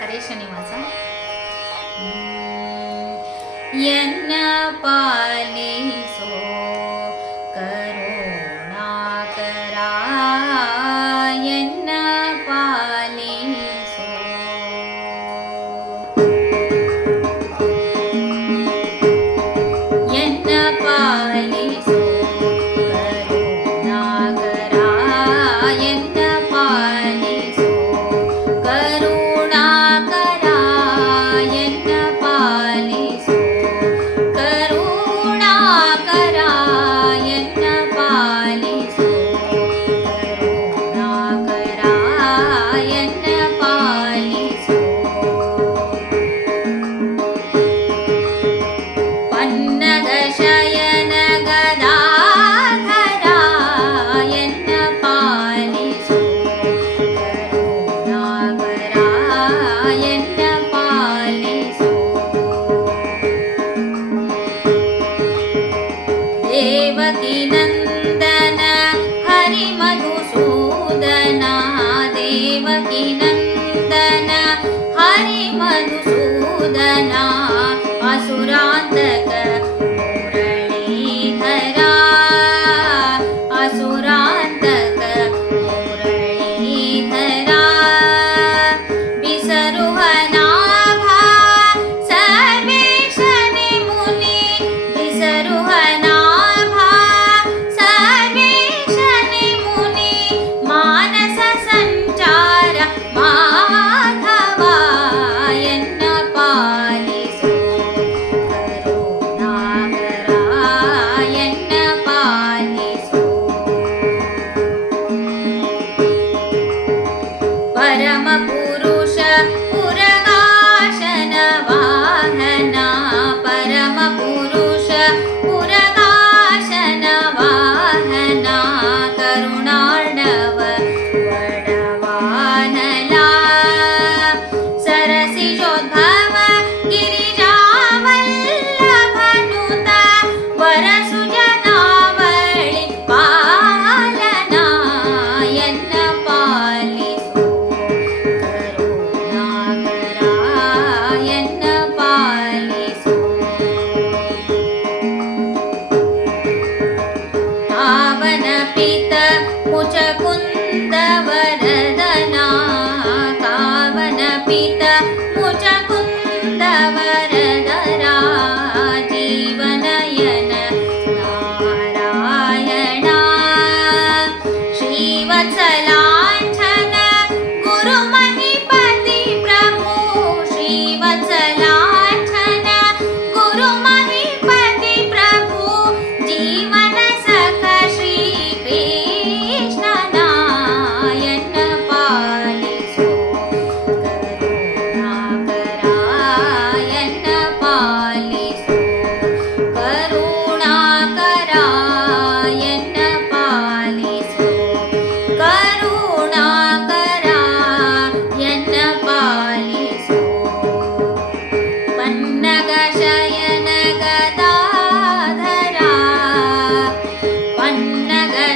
हरे शनिवास यन्नपाले सो करुणा करा Chinese. घिनन्दन हरिमधुसूदना असुरान्तक प्रणीधरा असुरान्तक परमपुरुष पुरकाशन वाहना परमपुरुष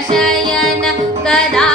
शयन कदा